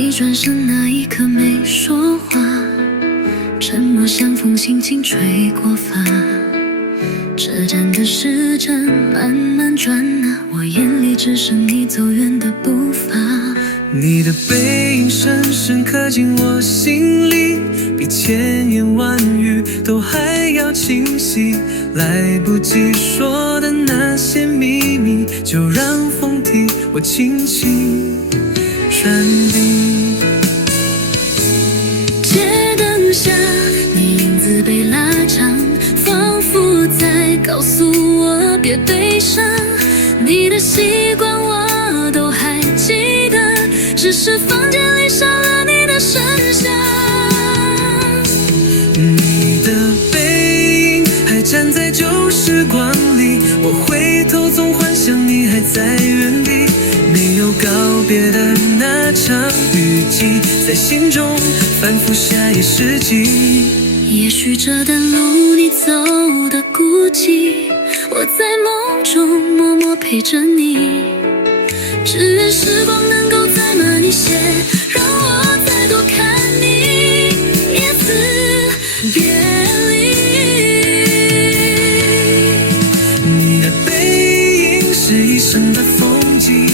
你转身那一刻没说话，沉默像风轻轻吹过发。车站的时针慢慢转啊，我眼里只剩你走远的步伐。你的背影深深刻进我心里，比千言万语都还要清晰。来不及说的那些秘密，就让风替我轻轻传递。街灯下，你影子被拉长，仿佛在告诉我别悲伤。你的习惯我都还记得，只是房间里少了你的声响。你的背影还站在旧时光里，我回头总幻想你还在原地。没有告别的那场雨季，在心中反复下一世纪。也许这段路你走的孤寂，我在梦中默默陪着你。只愿时光能够再慢一些，让我再多看你一次别离。你的背影是一生的风景，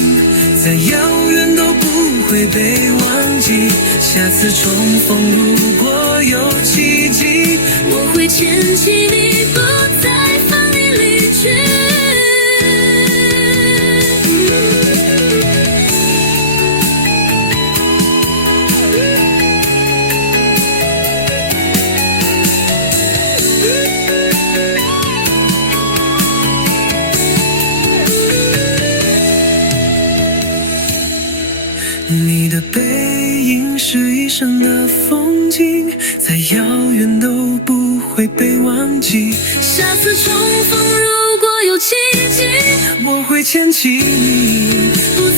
再遥远都不会被忘记。下次重逢如果有奇迹，我会牵起你，不再放你离去。你的背影是一生的风景，再遥远都不会被忘记。下次重逢如果有奇迹，我会牵起你，不